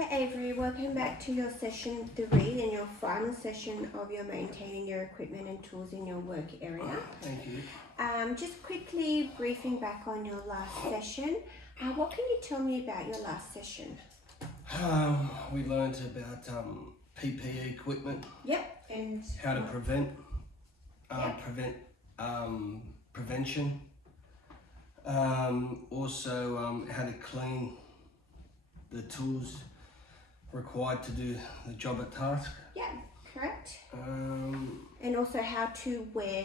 Hi Avery, welcome back to your session 3 and your final session of your maintaining your equipment and tools in your work area. Thank you. Just quickly briefing back on your last session. What can you tell me about your last session? We learned about PPE equipment. Yep, and how to prevent, Yep. prevention. Also how to clean the tools required to do the job at task. yeah, correct. Um, And also how to wear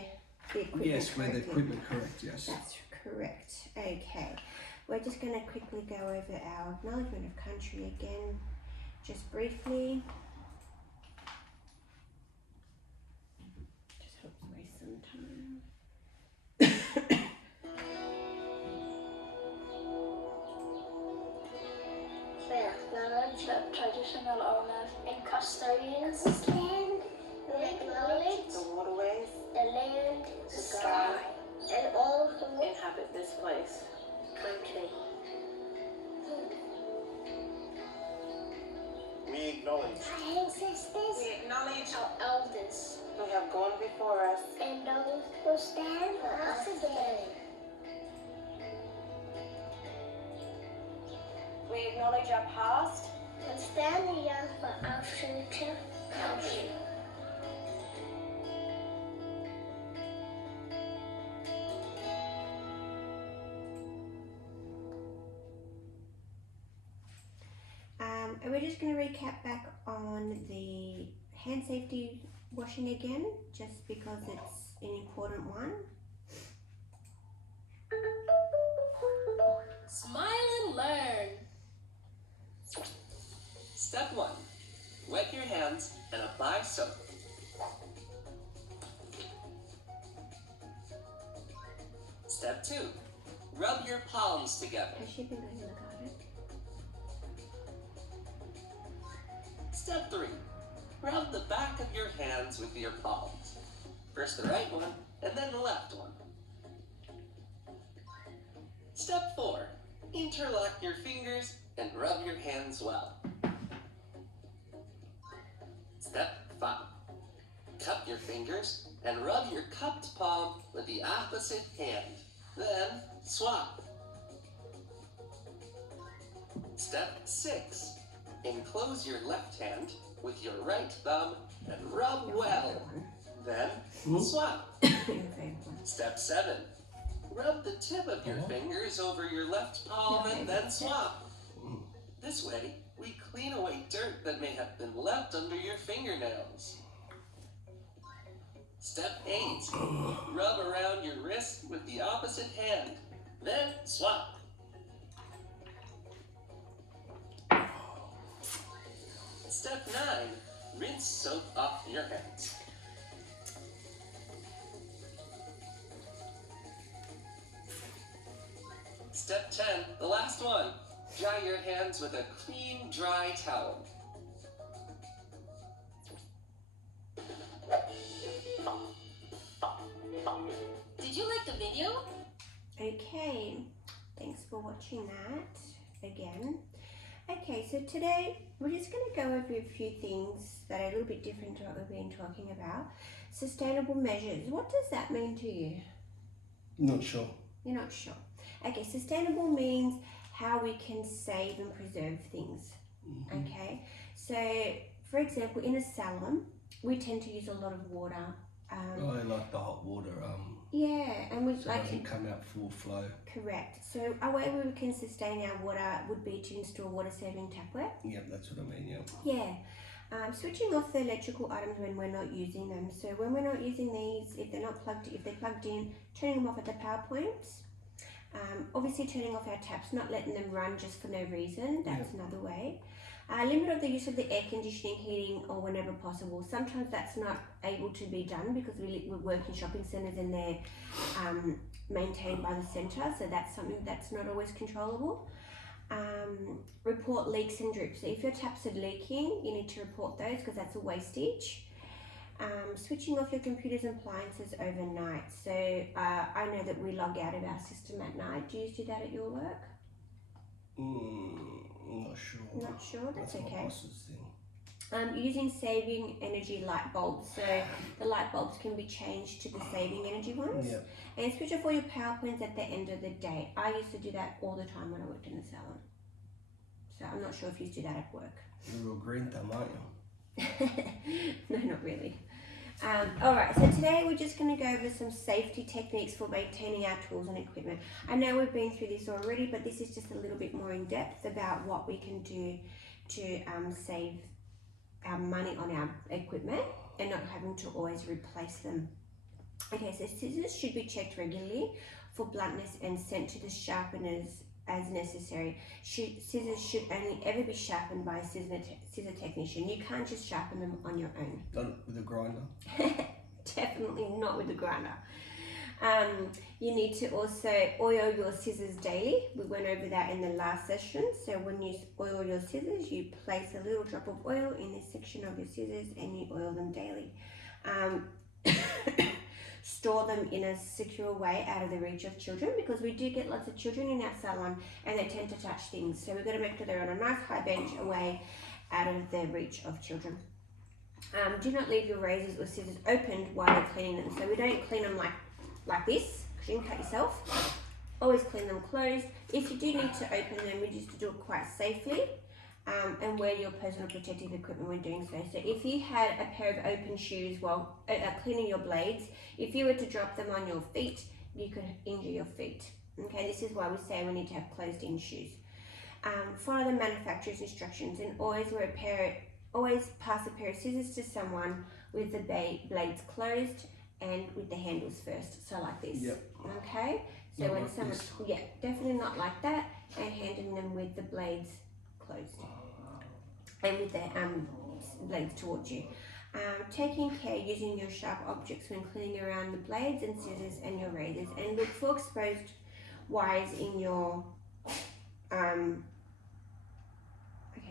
the equipment yes, wear the correctly. equipment correct, yes. That's correct. Okay, we're just going to quickly go over our acknowledgement of country again, just briefly. Just helps waste some time. We acknowledge the traditional owners and custodians of this land. We acknowledge the waterways, the land, the sky, and all who inhabit this place. country. We acknowledge Our ancestors, We acknowledge our elders, who have gone before us. and those who stand for us today. We acknowledge our past. And stand here for our future country. And we're just going to recap back on the hand safety washing again, just because it's an important one. Smile and learn. Step 1. Wet your hands and apply soap. Step 2. Rub your palms together. Has she been going in the garden? Step 3. Rub the back of your hands with your palms. First the right one, and then the left one. Step 4. Interlock your fingers and rub your hands well. Step 5. Cup your fingers and rub your cupped palm with the opposite hand. Then swap. Step 6. Enclose your left hand with your right thumb and rub well. Then swap. Your favourite one. Step 7. Rub the tip of your fingers over your left palm and then swap. This way, we clean away dirt that may have been left under your fingernails. Step 8. Rub around your wrist with the opposite hand. Then swap. Step 9. Rinse soap off your hands. Step 10, the last one. Dry your hands with a clean, dry towel. Did you like the video? Okay, thanks for watching that again. Okay, so today we're just going to go over a few things that are a little bit different to what we've been talking about. Sustainable measures. What does that mean to you? Not sure. You're not sure. Okay, sustainable means how we can save and preserve things. Okay, so for example, in a salon, we tend to use a lot of water. I like the hot water, Yeah, and we so it like doesn't come out full flow. correct. So a way we can sustain our water would be to install water saving tapware. Yep, that's what I mean, yeah. Yeah. Switching off the electrical items when we're not using them. So when we're not using these, if they're plugged in, turning them off at the power points. Obviously turning off our taps, not letting them run just for no reason. That's another way. Limit of the use of the air conditioning, heating, or whenever possible. Sometimes that's not able to be done because we work in shopping centres and they're maintained by the centre, so that's something that's not always controllable. Report leaks and drips. So if your taps are leaking, you need to report those because that's a wastage. Switching off your computers and appliances overnight. So I know that we log out of our system at night. Do you do that at your work? Not sure. Not sure, that's my okay. boss's thing. Using saving energy light bulbs. So the light bulbs can be changed to the saving energy ones. Yeah. And switch off all your PowerPoints at the end of the day. I used to do that all the time when I worked in the salon. So I'm not sure if you do that at work. You're a real green thumb, aren't you? No, not really. Alright, so today we're just going to go over some safety techniques for maintaining our tools and equipment. I know we've been through this already, but this is just a little bit more in depth about what we can do to save our money on our equipment and not having to always replace them. Okay, so scissors should be checked regularly for bluntness and sent to the sharpeners as necessary. Scissors should only ever be sharpened by a scissor technician. You can't just sharpen them on your own. Not with a grinder. Definitely not with a grinder. You need to also oil your scissors daily. We went over that in the last session. So when you oil your scissors, you place a little drop of oil in this section of your scissors and you oil them daily. Store them in a secure way out of the reach of children, because we do get lots of children in our salon and they tend to touch things. So we've got to make sure they're on a nice high bench away out of the reach of children. Do not leave your razors or scissors opened while you're cleaning them. So we don't clean them like this, because you can cut yourself. Always clean them closed. If you do need to open them, we just do it quite safely. And wear your personal protective equipment when doing so. So if you had a pair of open shoes while cleaning your blades, if you were to drop them on your feet, you could injure your feet. Okay, this is why we say we need to have closed-in shoes. Follow the manufacturer's instructions and always pass a pair of scissors to someone with the blades closed and with the handles first. So like this. Yep. Okay. So Not when like someone, this. yeah, definitely not like that, and handing them with the blades closed and with the blades towards you. Taking care using your sharp objects when cleaning around the blades and scissors and your razors, and look for exposed wires in your okay,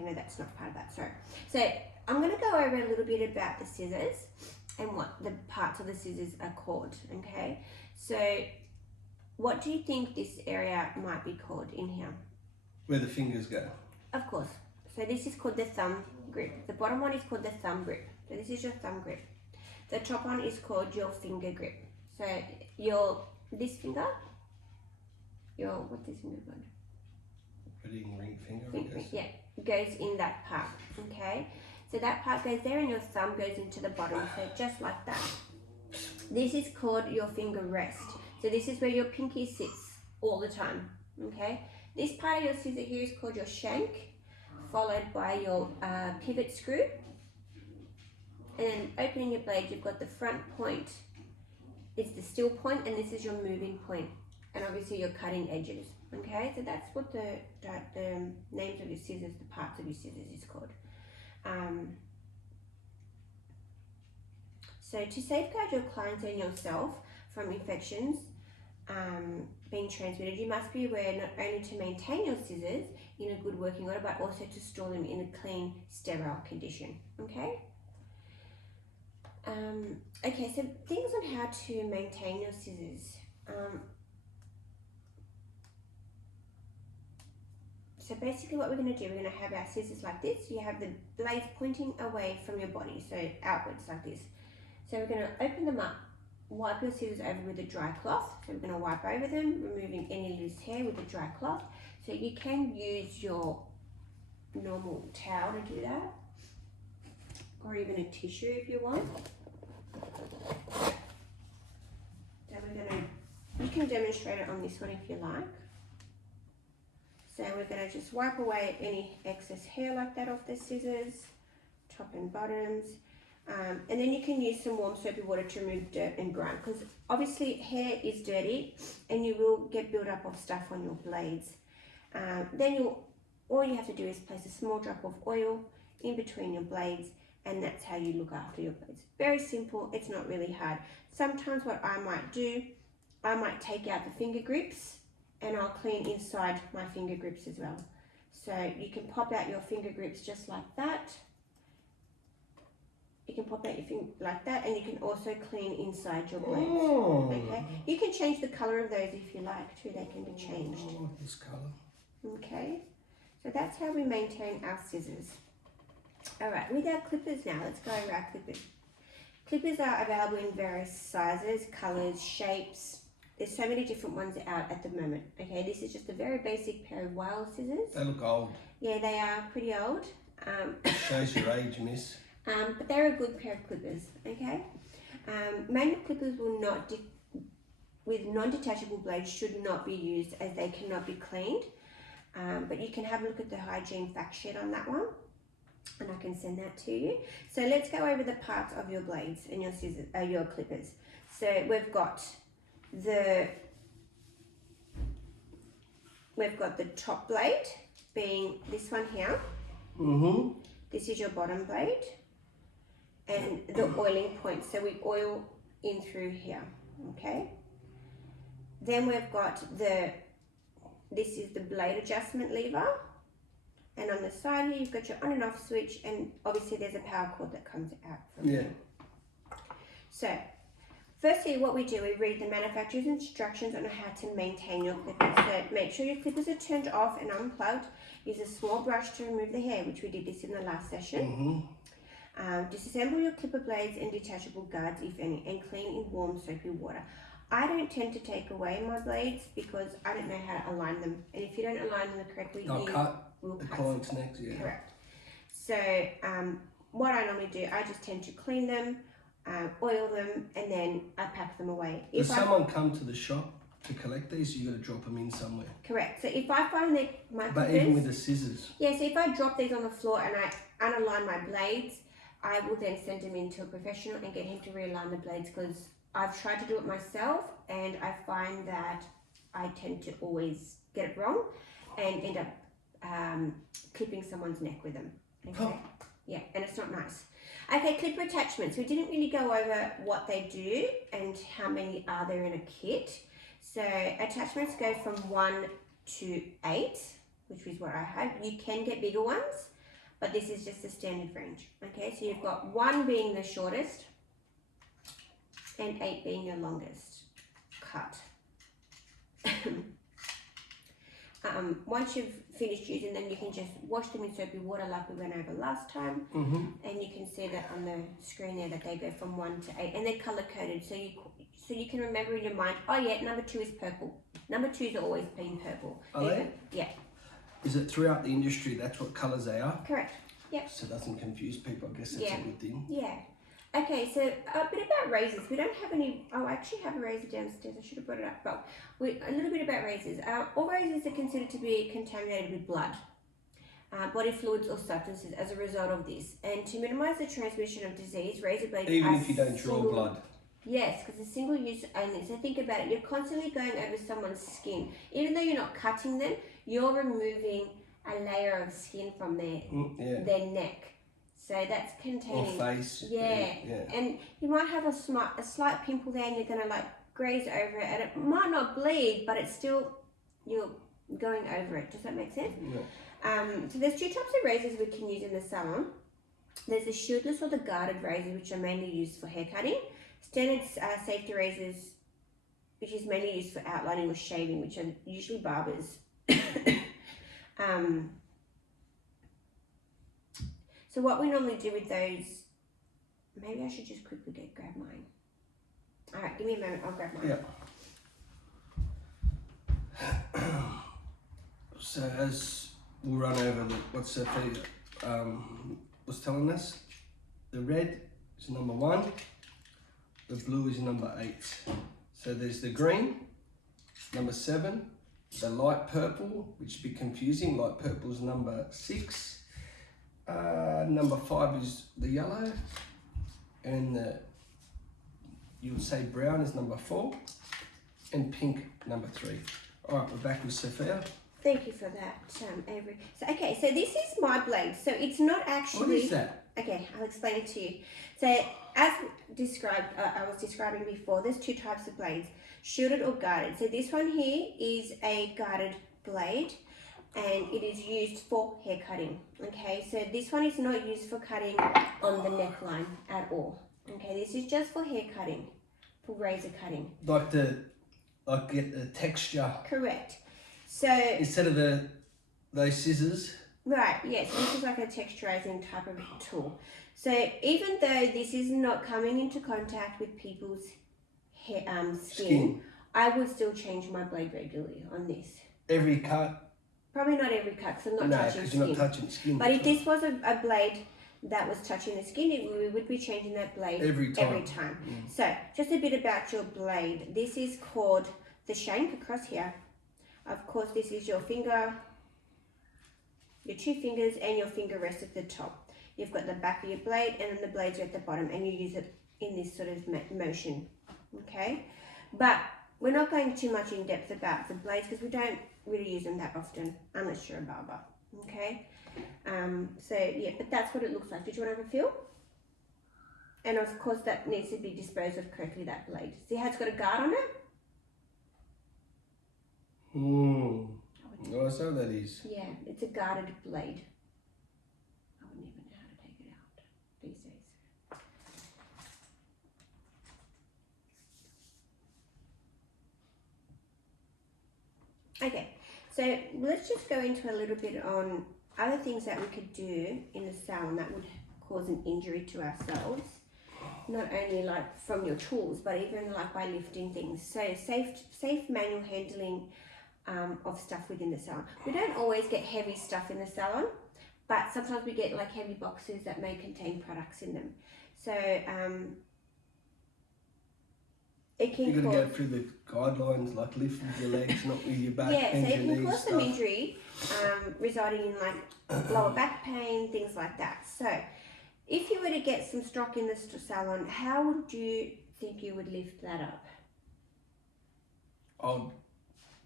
no, that's not part of that, sorry. So I'm going to go over a little bit about the scissors and what the parts of the scissors are called. Okay, so what do you think this area might be called in here? Where the fingers go. Of course. So this is called the thumb grip. The bottom one is called the thumb grip. So this is your thumb grip. The top one is called your finger grip. So this finger, what's this finger called? Putting ring finger, I guess. Yeah, goes in that part. Okay. So that part goes there and your thumb goes into the bottom. So just like that. This is called your finger rest. So this is where your pinky sits all the time. Okay. This part of your scissor here is called your shank, followed by your pivot screw. And then opening your blade, you've got the front point, it's the still point, and this is your moving point. And obviously your cutting edges. Okay, so that's what the names of your scissors, the parts of your scissors is called. So to safeguard your clients and yourself from infections being transmitted, you must be aware not only to maintain your scissors in a good working order, but also to store them in a clean, sterile condition. Okay? Okay, so things on how to maintain your scissors. So basically what we're going to do, we're going to have our scissors like this. You have the blades pointing away from your body, so outwards like this. So we're going to open them up, wipe your scissors over with a dry cloth. So we're going to wipe over them, removing any loose hair with a dry cloth. So you can use your normal towel to do that, or even a tissue if you want. So we're going to, you can demonstrate it on this one if you like. So we're going to just wipe away any excess hair like that off the scissors, top and bottoms. And then you can use some warm soapy water to remove dirt and grime, because obviously hair is dirty and you will get build up of stuff on your blades. Then all you have to do is place a small drop of oil in between your blades, and that's how you look after your blades. Very simple, it's not really hard. Sometimes what I might do, I might take out the finger grips and I'll clean inside my finger grips as well. So you can pop out your finger grips just like that. You can pop out your finger like that, and you can also clean inside your blades. Oh. Okay. You can change the colour of those if you like too. They can be changed. Oh, this colour. Okay. So that's how we maintain our scissors. Alright, with our clippers now, let's go over our clippers. Clippers are available in various sizes, colours, shapes. There's so many different ones out at the moment. Okay, this is just a very basic pair of wire scissors. They look old. Yeah, they are pretty old. Shows your age, miss. But they're a good pair of clippers, okay? Manual clippers will not, with non-detachable blades, should not be used as they cannot be cleaned. But you can have a look at the hygiene fact sheet on that one, and I can send that to you. So let's go over the parts of your blades and your scissors, your clippers. So we've got the top blade being this one here. This is your bottom blade, and the oiling point. So we oil in through here, okay? Then we've got this is the blade adjustment lever, and on the side here you've got your on and off switch, and obviously there's a power cord that comes out from here. So firstly, what we do, we read the manufacturer's instructions on how to maintain your clippers. So make sure your clippers are turned off and unplugged. Use a small brush to remove the hair, which we did this in the last session. Disassemble your clipper blades and detachable guards, if any, and clean in warm soapy water. I don't tend to take away my blades because I don't know how to align them. And if you don't align them correctly, They'll cut will the cut. client's necks, yeah. Correct. So what I normally do, I just tend to clean them, oil them, and then I pack them away. Does someone come to the shop to collect these? You got to drop them in somewhere. Correct. So if I find that my But clippers, even with the scissors. yeah, so if I drop these on the floor and I unalign my blades, I will then send them in to a professional and get him to realign the blades, because I've tried to do it myself and I find that I tend to always get it wrong and end up clipping someone's neck with them. Okay. Oh. Yeah, and it's not nice. Okay, clipper attachments. We didn't really go over what they do and how many are there in a kit. So attachments go from 1 to 8, which is what I had. You can get bigger ones, but this is just the standard range. Okay, so you've got 1 being the shortest and 8 being your longest cut. Once you've finished using them, you can just wash them in soapy water like we went over last time. And you can see that on the screen there that they go from 1 to 8, and they're color coded, so you can remember in your mind, oh yeah, number 2 is purple. Number 2's always been purple. Are they? Yeah. Is it throughout the industry that's what colours they are? Correct. Yep. So it doesn't confuse people. I guess that's Yeah. a good thing. Yeah. Okay, so a bit about razors. We don't have any. Oh, I actually have a razor downstairs. I should have brought it up. But a little bit about razors. All razors are considered to be contaminated with blood, body fluids, or substances as a result of this. And to minimise the transmission of disease, razor blades Even are if you don't draw single- blood. Yes, because it's single use only. So think about it. You're constantly going over someone's skin. Even though you're not cutting them, you're removing a layer of skin from their neck. So that's Or containing. face. Yeah. Yeah. And you might have a slight pimple there, and you're going to like graze over it, and it might not bleed, but it's still, you're going over it. Does that make sense? Yeah. So there's 2 types of razors we can use in the salon. There's the shieldless or the guarded razors, which are mainly used for hair cutting. Standard safety razors, which is mainly used for outlining or shaving, which are usually barbers. So what we normally do with those, maybe I should just quickly grab mine. All right, give me a moment, I'll grab mine. Yeah. So as we'll run over what Sophia was telling us, the red is number 1, the blue is number 8. So there's the green, number 7, the light purple, which would be confusing, light purple is number 6, number 5 is the yellow, and you would say brown is number 4, and pink number 3. All right, we're back with Sophia. Thank you for that, Avery. So, okay, so this is my blade. So it's not actually... What is that? Okay, I'll explain it to you. So as described, I was describing before, there's 2 types of blades, shielded or guarded. So this one here is a guarded blade, and it is used for hair cutting. Okay, so this one is not used for cutting on the neckline at all. Okay, this is just for hair cutting, for razor cutting. Like get the texture. Correct. So Instead of the They scissors. Right, yes, this is like a texturizing type of tool. So even though this is not coming into contact with people's skin, I would still change my blade regularly on this. Every cut. Probably not every cut because I'm not No, touching because skin. you're not touching skin. But if this was a blade that was touching the skin, we would be changing that blade Every time. Mm. So just a bit about your blade. This is called the shank across here. Of course, this is your finger, your 2 fingers, and your finger rest at the top. You've got the back of your blade, and then the blades are at the bottom, and you use it in this sort of motion. Okay, but we're not going too much in depth about the blades because we don't really use them that often unless you're a barber. Okay, so yeah, but that's what it looks like. Did you want to have a feel? And of course that needs to be disposed of correctly, that blade. See how it's got a guard on it? Oh, so that is. Yeah, it's a guarded blade. I wouldn't even know how to take it out these days. Okay, so let's just go into a little bit on other things that we could do in the salon that would cause an injury to ourselves. Not only like from your tools, but even like by lifting things. So safe manual handling of stuff within the salon. We don't always get heavy stuff in the salon, but sometimes we get like heavy boxes that may contain products in them. So it can You're going to cause, go through the guidelines, like lift with your legs, not with your back, yeah, so bend it your can knees, cause some stuff. injury, resulting in like lower back pain, things like that. So if you were to get some stock in the salon, how would you think you would lift that up? I'll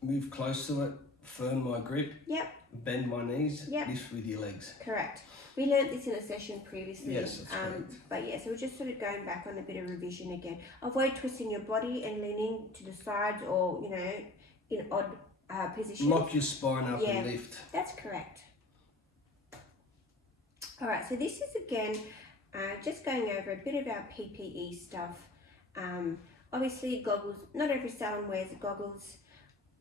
move close to it, firm my grip, Yep, bend my knees, Yep. lift with your legs. correct. We learnt this in a session previously. Yes, that's correct. But yeah, so we're just sort of going back on a bit of revision again. Avoid twisting your body and leaning to the sides or, you know, in odd positions. Lock your spine up Yeah. and lift. That's correct. All right, so this is again just going over a bit of our PPE stuff. Obviously goggles, not every salon wears goggles.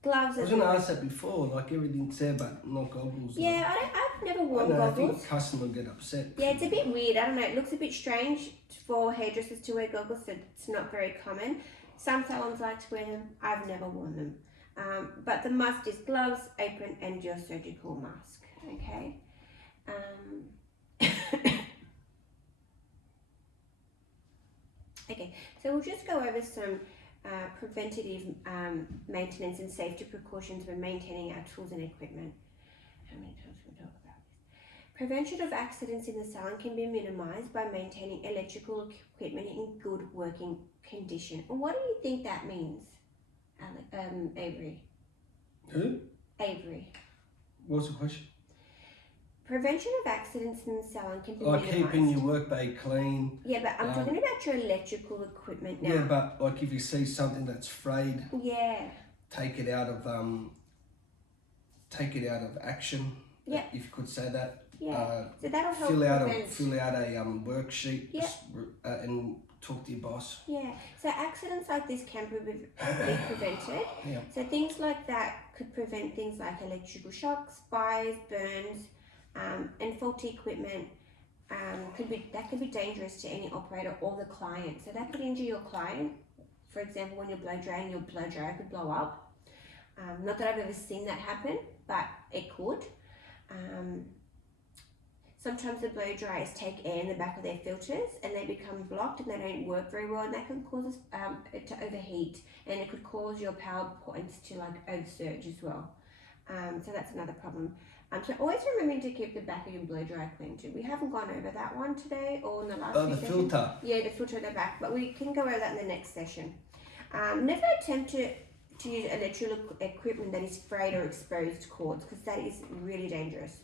Gloves I was as going to well. ask that before, like everything's there, but not goggles. Yeah, I've never I worn know, I goggles. think customer get upset. Yeah, it's a bit weird. I don't know. It looks a bit strange for hairdressers to wear goggles. So it's not very common. Some salons like to wear them. I've never worn them. But the must is gloves, apron, and your surgical mask. Okay. Okay. So we'll just go over some preventative maintenance and safety precautions when maintaining our tools and equipment. How many times can we talk about this? Prevention of accidents in the salon can be minimized by maintaining electrical equipment in good working condition. What do you think that means, Avery? Who? Avery. What's the question? Prevention of accidents in the salon can be Like minimized. keeping your work bay clean. Yeah, but I'm talking about your electrical equipment now. Yeah, but like if you see something that's frayed, Yeah. take it out of action. Yeah. If you could say that. Yeah. So that'll help Fill out prevent. a worksheet. Yeah. And talk to your boss. Yeah. So accidents like this can be prevented. Yeah. So things like that could prevent things like electrical shocks, fires, burns, and faulty equipment. Could be dangerous to any operator or the client. So that could injure your client. For example, when you're blow drying, your blow dryer could blow up. Not that I've ever seen that happen, but it could. Sometimes the blow dryers take air in the back of their filters and they become blocked and they don't work very well, and that can cause it to overheat, and it could cause your power points to like oversurge as well. So that's another problem. So always remembering to keep the back of your blow dryer clean too. We haven't gone over that one today or in the last few The sessions. filter. Yeah, the filter at the back, but we can go over that in the next session. Never attempt to use electrical equipment that is frayed or exposed cords, because that is really dangerous.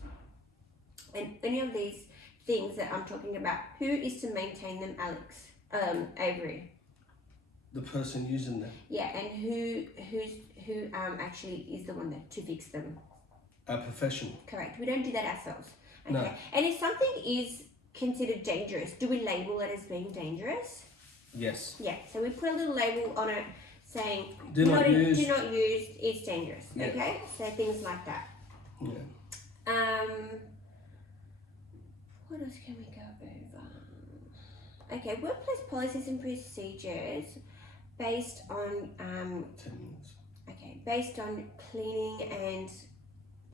And any of these things that I'm talking about, who is to maintain them, Alex? Avery. The person using them. Yeah, and who actually is the one that to fix them? A professional. Correct. We don't do that ourselves. Okay. No. And if something is considered dangerous, do we label it as being dangerous? Yes. Yeah. So we put a little label on it saying Do not use. do not use, it's dangerous. Yeah. Okay. So things like that. Yeah. What else can we go over? Okay, workplace policies and procedures based on 10 minutes. okay, based on cleaning and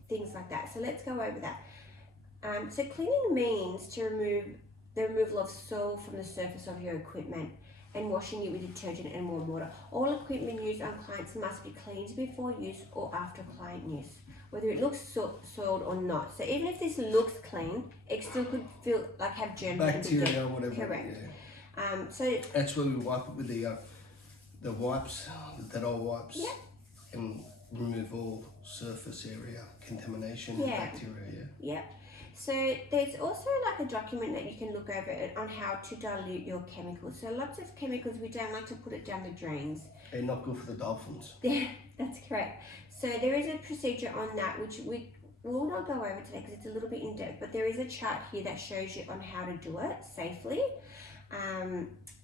things like that. So let's go over that. So cleaning means to remove the removal of soil from the surface of your equipment and washing it with detergent and warm water. All equipment used on clients must be cleaned before use or after client use, whether it looks soiled or not. So even if this looks clean, it still could feel like have germs. Bacteria or whatever. Correct. Yeah. So That's where we wipe it with the wipes, the Dettol wipes, Yeah. and remove all surface area contamination and Yeah. bacteria. Yep. So there's also like a document that you can look over it on how to dilute your chemicals. So lots of chemicals, we don't like to put it down the drains. They're not good for the dolphins. Yeah, that's correct. So there is a procedure on that which we will not go over today because it's a little bit in depth, but there is a chart here that shows you on how to do it safely,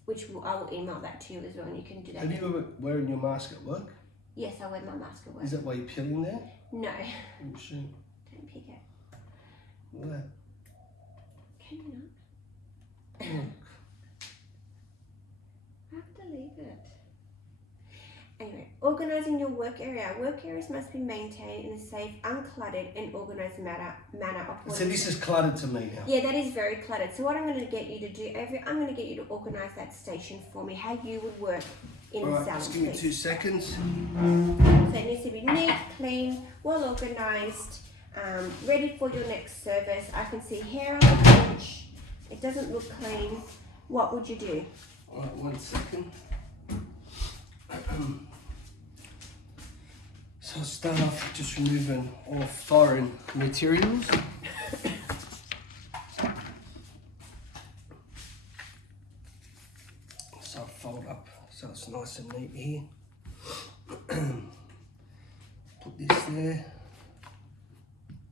which I will email that to you as well and you can do that. Have you ever wearing your mask at work? Yes, I wear my mask at work. Is that why you're peeling there? No, Oh, shit. don't pick it. Look at Can you not? that. I have to leave it. Anyway, organising your work area. Work areas must be maintained in a safe, uncluttered and organised manner. So this is cluttered to me now. Yeah, that is very cluttered. So what I'm going to get you to do, I'm going to get you to organise that station for me, how you would work in the Alright, salon. just give me please. 2 seconds. So it needs to be neat, clean, well organised, ready for your next service. I can see hair on the bench. It doesn't look clean. What would you do? Alright, 1 second. So I'll start off just removing all foreign materials. So I'll fold up so it's nice and neat here. Put this there.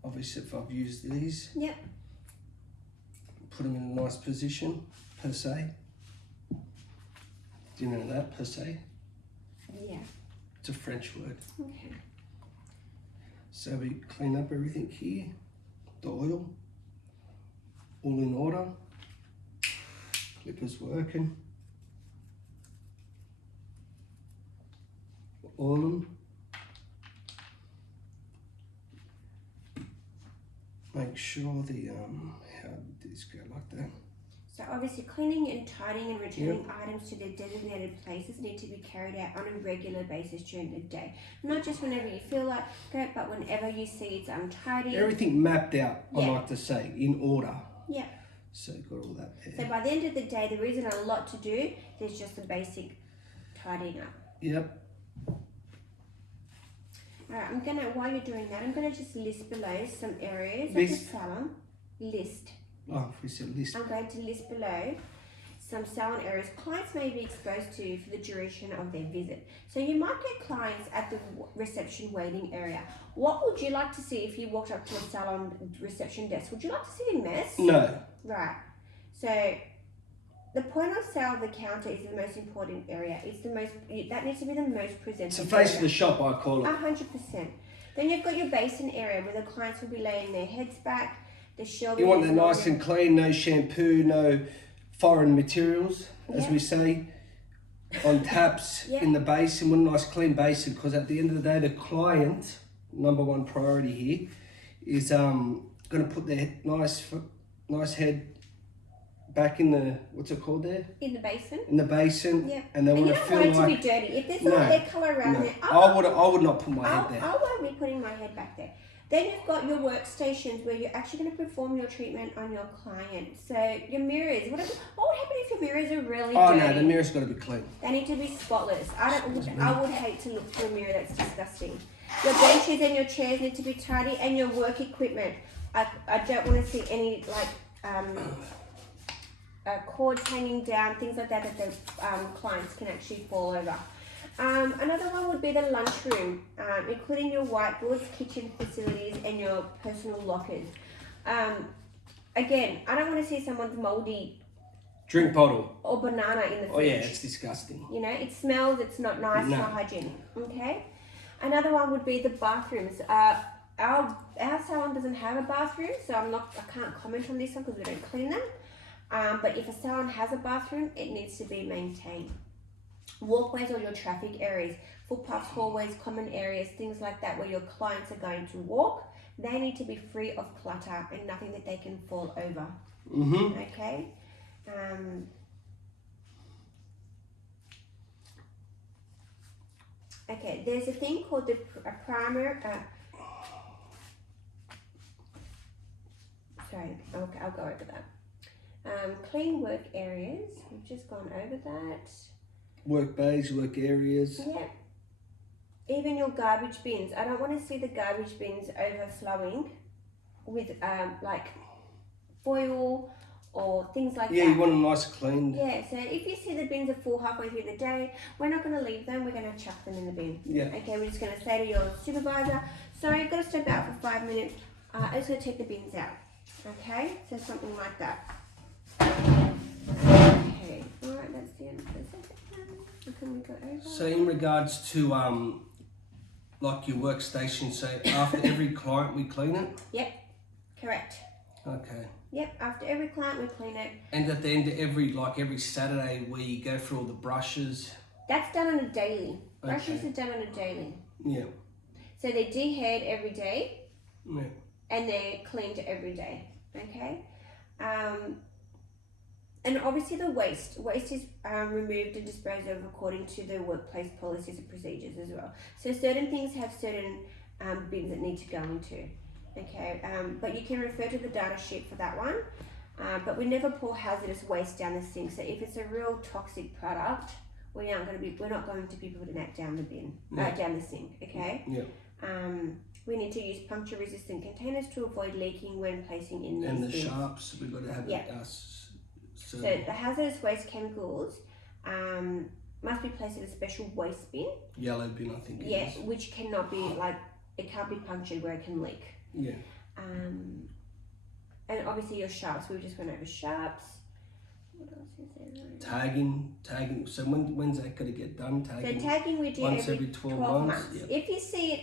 Obviously if I've used these, Yep. put them in a nice position, per se. Do you know that, per se? Yeah. It's a French word. Okay. So we clean up everything here, the oil, all in order, clipper's working, oil them, make sure the, how did this go like that? So obviously cleaning and tidying and returning items to their designated places need to be carried out on a regular basis during the day. Not just whenever you feel like it, but whenever you see it's untidy. Everything mapped out, I Yeah. like to say, in order. Yeah. So got all that there. So by the end of the day, there isn't a lot to do. There's just a basic tidying up. Yep. Alright, while you're doing that, I'm gonna just list below some areas of List. the salon. List. Oh, we said list. I'm going to list below some salon areas clients may be exposed to for the duration of their visit. So you might get clients at the reception waiting area. What would you like to see if you walked up to a salon reception desk? Would you like to see a mess? No. Right. So the point of sale of the counter is the most important area. It's the most, that needs to be the most presentable. It's the face of the shop, I call it. 100%. Then you've got your basin area where the clients will be laying their heads back. The shelving. You want is that not nice and clean, no shampoo, no foreign materials, as Yeah. we say, on taps Yeah. in the basin. Want a nice clean basin, because at the end of the day, the client, number one priority here, is going to put their nice head back in the, what's it called there? in the basin. In the basin, Yeah. and they And you want to don't feel want it to like. be dirty. If there's No, all their colour around No. there, I would not put my head there. I won't be putting my head back there. Then you've got your workstations where you're actually going to perform your treatment on your client. So your mirrors, what would happen if your mirrors are really Oh dirty? no, the mirror's got to be clean. They need to be spotless. I would hate to look through a mirror. That's disgusting. Your benches and your chairs need to be tidy, and your work equipment. I don't want to see any cords hanging down, things like that the clients can actually fall over. Another one would be the lunchroom, including your whiteboards, kitchen facilities, and your personal lockers. Again, I don't want to see someone's mouldy Drink bottle. or banana in the fridge. Oh yeah, it's disgusting. You know, it smells, it's not nice No. for hygiene. Okay? Another one would be the bathrooms. our salon doesn't have a bathroom, so I can't comment on this one because we don't clean them. But if a salon has a bathroom, it needs to be maintained. Walkways or your traffic areas, footpaths, hallways, common areas, things like that where your clients are going to walk, they need to be free of clutter and nothing that they can fall over. Mm-hmm. Okay. Okay, there's a thing called the primer. Sorry, I'll go over that. Clean work areas. We've just gone over that. Work bays, work areas. Yeah. Even your garbage bins. I don't want to see the garbage bins overflowing with like foil or things like Yeah, that. you want them nice and clean. Yeah, so if you see the bins are full halfway through the day, we're not going to leave them, we're going to chuck them in the bin. Yeah. Okay, we're just going to say to your supervisor, sorry, I've got to step out for 5 minutes, I'm just going to take the bins out. Okay, so something like that. Okay, alright, that's the end of the second. Can we go over? So in regards to like your workstation, so after every client we clean it? Yep, correct. Okay. Yep, after every client we clean it. And at the end of every Saturday we go through all the brushes? That's done on a daily. Brushes Okay. are done on a daily. Yeah. So they're de-haired every day. Yeah. And they're cleaned every day, okay? And obviously the waste is removed and disposed of according to the workplace policies and procedures as well. So certain things have certain bins that need to go into, okay? But you can refer to the data sheet for that one. But we never pour hazardous waste down the sink. So if it's a real toxic product, we're not going to be putting that down the bin, down the sink, okay? Yeah. We need to use puncture-resistant containers to avoid leaking when placing in these And the bins. sharps, we've got to have Yeah. So the hazardous waste chemicals must be placed in a special waste bin. Yellow bin, I think it Yes, is. which cannot be it can't be punctured where it can leak. Yeah. And obviously your sharps, we just went over sharps. What else is there? Tagging. So when's that going to get done? Tagging. So tagging we do once every 12 months. Yep. If you see it,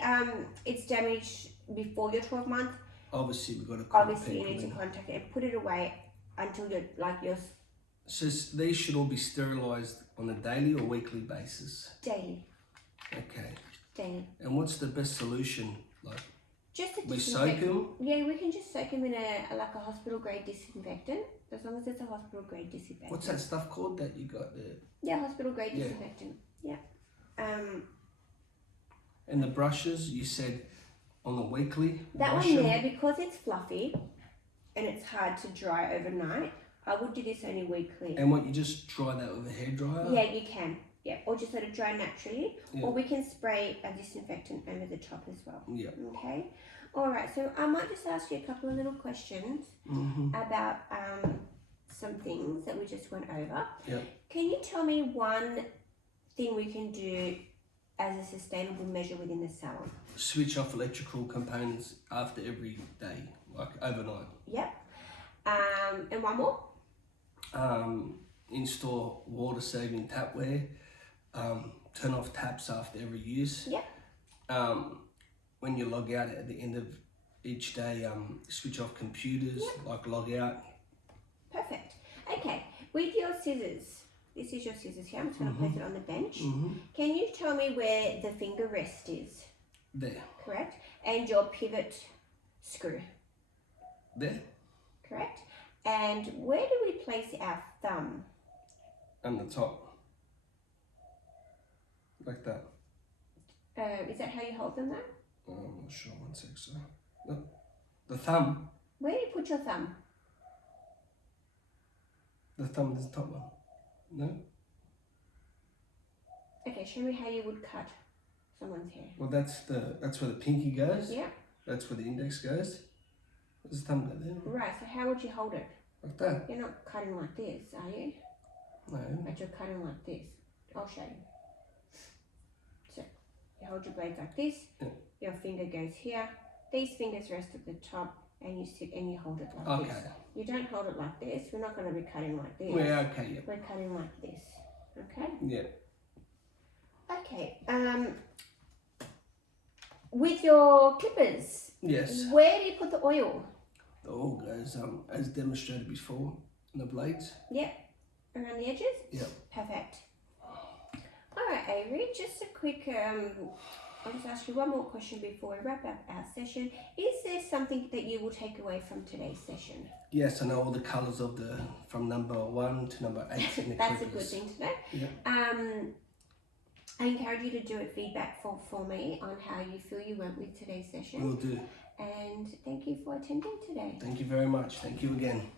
it's damaged before your 12 month, Obviously we've got to call obviously you people need to in. contact it and put it away until you're So these should all be sterilised on a daily or weekly basis. daily. Okay. Daily. And what's the best solution? Like Just a we soak disinfectant. them? Yeah, we can just soak them in a hospital grade disinfectant, as long as it's a hospital grade disinfectant. What's that stuff called that you got there? Yeah, hospital grade Yeah. disinfectant. Yeah. And the brushes, you said on the weekly? That brush one 'em? there, because it's fluffy and it's hard to dry overnight, I would do this only weekly. And what, you just dry that with a hairdryer? Yeah, you can. Yeah, or just let it dry naturally, Yeah. or we can spray a disinfectant over the top as well. Yeah. Okay. All right. So I might just ask you a couple of little questions Mm-hmm. about some things that we just went over. Yep. Can you tell me one thing we can do as a sustainable measure within the salon? Switch off electrical components after every day, like overnight. Yep. And one more? Install water saving tapware. Turn off taps after every use. Yep. When you log out at the end of each day, switch off computers, like log out. Perfect. Okay. With your scissors, this is your scissors here. I'm just going to place it on the bench. Mm-hmm. Can you tell me where the finger rest is? There. Correct. And your pivot screw. There. Correct. And where do we place our thumb? On the top. Like that. Is that how you hold them there? Oh, I'm not sure. One sec. So, no. The thumb. Where do you put your thumb? The thumb is the top one. No. Okay, show me how you would cut someone's hair. Well, that's where the pinky goes. Yeah. That's where the index goes. Where's the thumb go there? Right, so how would you hold it? Like that. You're not cutting like this, are you? No. But you're cutting like this. I'll show you. So, you hold your blades like this. Yeah. Your finger goes here. These fingers rest at the top. And you sit and you hold it like this. Okay. You don't hold it like this. We're not going to be cutting like this. Yeah. Okay. Yeah. We're cutting like this. Okay? Yeah. Okay. With your clippers, Yes. Where do you put the oil? The oil goes as demonstrated before in the blades. Yep. Around the edges? Yep. Perfect. Alright, Avery, just a quick, I'll just ask you one more question before we wrap up our session. Is there something that you will take away from today's session? Yes, I know all the colours of from number 1 to number 8 in the That's a good clippers. thing to know. Yeah. I encourage you to do a feedback for me on how you feel you went with today's session. Will do. And thank you for attending today. Thank you very much. Thank you again.